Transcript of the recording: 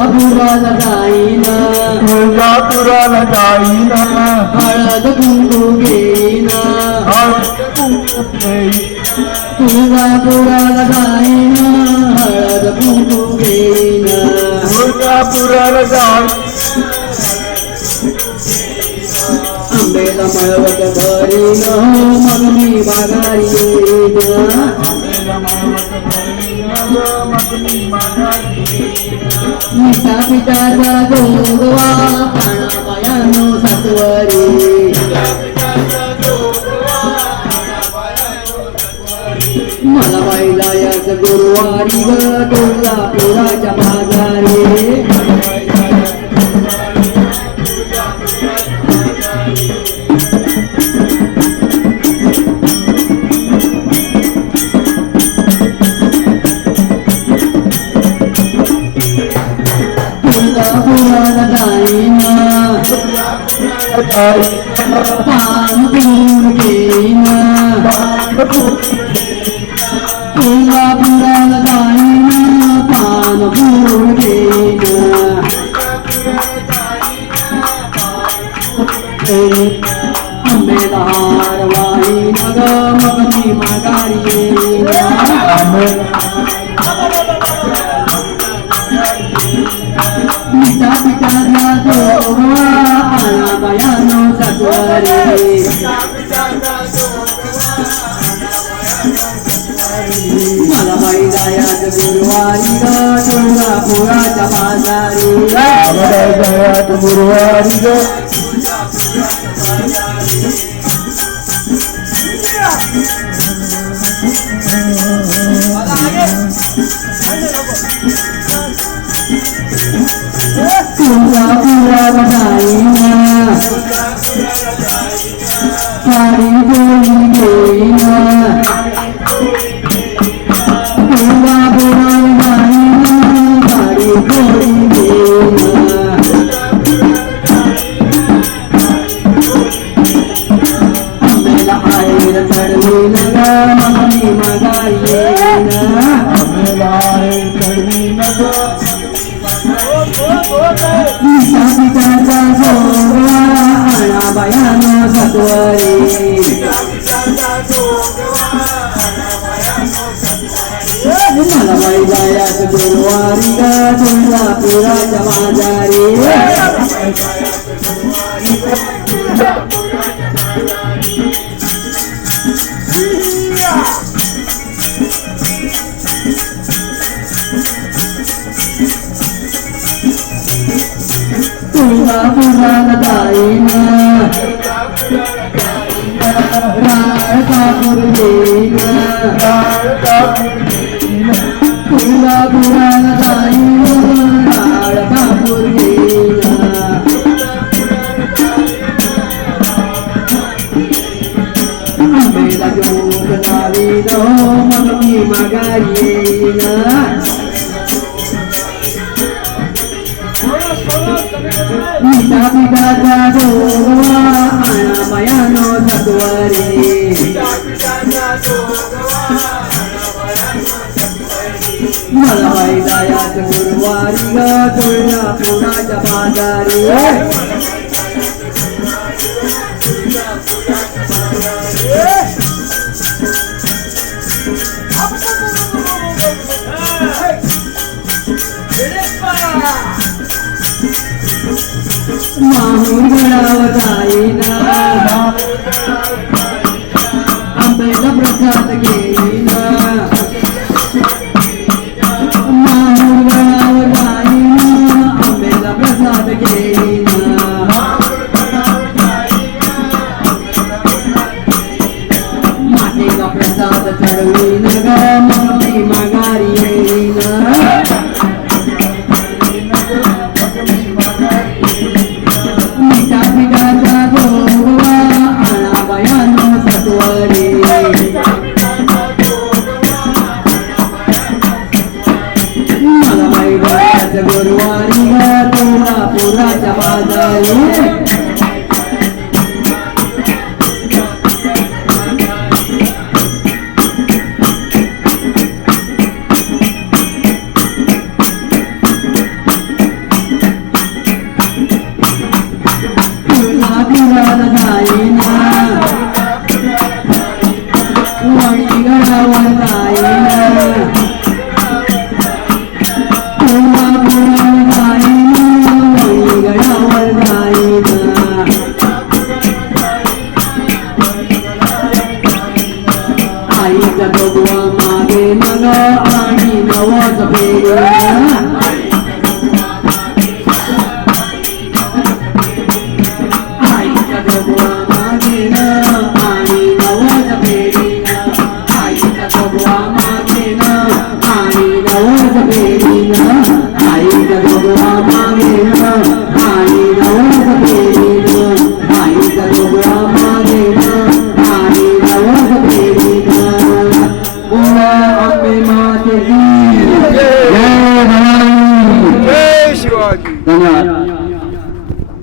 तुळजापुराला जाईन तुळजापुराला जाईन हळद कुंकू घेईन हळद कुंकू घेईन तुळजापुराला जाईन हळद कुंकू घेईन तुळजापुराला जाईन आंबेला मळवट भरीन मग मी माघारी येईन मिठा पिठाचा जोगवा प्राणापायानो सत्वरी मला बाई जायचं गुरुवारी ग तुळजापुराच्या बाजारी तुळजापुराला जाईन पान पिऊन घेईन तुळजापुराला जाईन पान पिऊन घेईन आंबेला हार वाईन ग मग मी माघारी येईन मिठा पिठाचा जोगवा प्राणापायानो सत्वरी मला बाई जायचं गुरुवारी ग तुळजापुराच्या बाजारी जायचं गुरुवारी ग तुळजापुराला जाईन साडी बोली घेईन तुळजापुराला जाईन साडी बोली घेईन आंबेला आईर चढवीन ग मग मी माघारी येईन मिठा पिठाचा जोगवा प्राणापायानो सत्वरी मला बाई जायचं गुरुवारी ग तुळजापुराच्या बाजारी तुळजापुराला जाईन राळ कापूर घेईन तुळजापुराला जाईन राळ कापूर घेईन आंबेला जोग लावीन मग मी माघारी येईन मिठा पिठाचा जोगवा प्राणापायानो सत्वरी मला बाई जायचं गुरुवारी ग तुळजापुराच्या बाजारी माहुरगडावर जाईन आंबेला प्रसाद घेईन माहुरगडावर जाईन आंबेला प्रसाद घेईन मातेला प्रसाद चढवीन ग मग मी माघारी येईन मिठा पिठाचा जोगवा प्राणापायानो सत्वरी मला बाई जायचं गुरुवारी ग तुळजापुराच्या बाजारी आईचा जोगवा मागे मन आणि नवस फेरीनं आईचा जोगवा मागे न आणि नवस फेरीनं आईचा जोगवा मागे न आणि नवस फेरीनं आईचा जोगवा मागे न आणि नवस फेरीनं आईचा जोगवा मागे न आणि नवस फेरीनं बोला अंबे मातेची जय भवानी. जय शिवाजी. धन्यवाद.